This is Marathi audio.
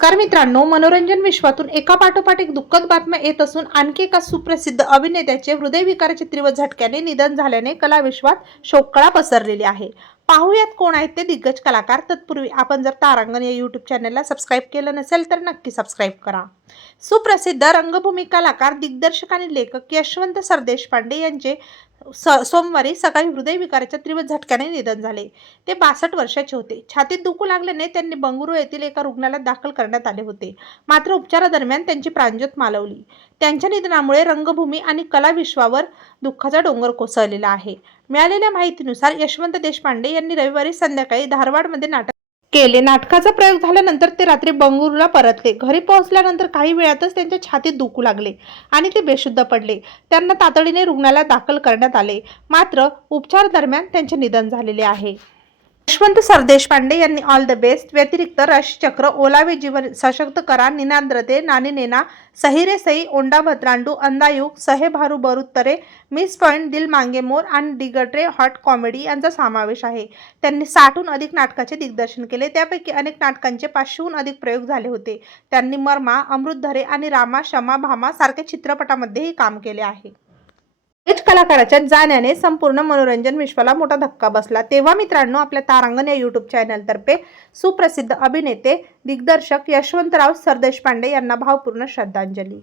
नमस्कार मित्रांनो मनोरंजन विश्वातून एका पाठोपाठ एक दुःखद बातम्या येत असून आणखी एका सुप्रसिद्ध अभिनेत्याचे हृदयविकाराच्या तीव्र झटक्याने निधन झाल्याने कलाविश्वात शोककळा पसरलेली आहे. पाहूयात कोण आहेत ते दिग्गज कलाकार. तत्पूर्वी आपण जर तारांगण या यूट्यूब चॅनलला सबस्क्राईब केलं नसेल तर नक्की सबस्क्राईब करा. सुप्रसिद्ध रंगभूमी कलाकार दिग्दर्शक आणि लेखक यशवंत सरदेशपांडे यांचे स सोमवारी सकाळी हृदयविकाराच्या तीव्र झटक्याने निधन झाले. ते बासष्ट वर्षाचे होते. छातीत दुखू लागल्याने त्यांनी बंगळुरू येथील एका रुग्णालयात दाखल करण्यात आले होते. मात्र उपचारादरम्यान त्यांची प्राणज्योत मालवली. त्यांच्या निधनामुळे रंगभूमी आणि कला विश्वावर दुःखाचा डोंगर कोसळलेला आहे. मिळालेल्या माहितीनुसार यशवंत देशपांडे यांनी रविवारी संध्याकाळी धारवाडमध्ये नाटक केले. नाटकाचा प्रयोग झाल्यानंतर ते रात्री बंगळुरूला परतले. घरी पोहोचल्यानंतर काही वेळातच त्यांच्या छातीत दुखू लागले आणि ते बेशुद्ध पडले. त्यांना तातडीने रुग्णालयात दाखल करण्यात आले. मात्र उपचार दरम्यान त्यांचे निधन झालेले आहे. यशवंत सरदेशपांडे यांनी ऑल द बेस्ट व्यतिरिक्त राशीचक्र ओलावे जीवन सशक्त करा. निनांद्रते नानी नेना सहिरे सई ओंडा भत्रांडू अंदायुग सहे भारू बरुत्तरे मिस पॉइंट दिल मांगे मोर आणि डिगट्रे हॉट कॉमेडी यांचा समावेश आहे. त्यांनी साठहून अधिक नाटकाचे दिग्दर्शन केले. त्यापैकी अनेक नाटकांचे पाचशेहून अधिक प्रयोग झाले होते. त्यांनी मर्मा अमृतधरे आणि रामा शमा भामा सारख्या चित्रपटामध्येही काम केले आहे. कलाकाराच्या जाण्याने संपूर्ण मनोरंजन विश्वाला मोठा धक्का बसला. तेव्हा मित्रांनो आपल्या तारांगण या यूट्यूब चॅनलतर्फे सुप्रसिद्ध अभिनेते दिग्दर्शक यशवंतराव सरदेशपांडे यांना भावपूर्ण श्रद्धांजली.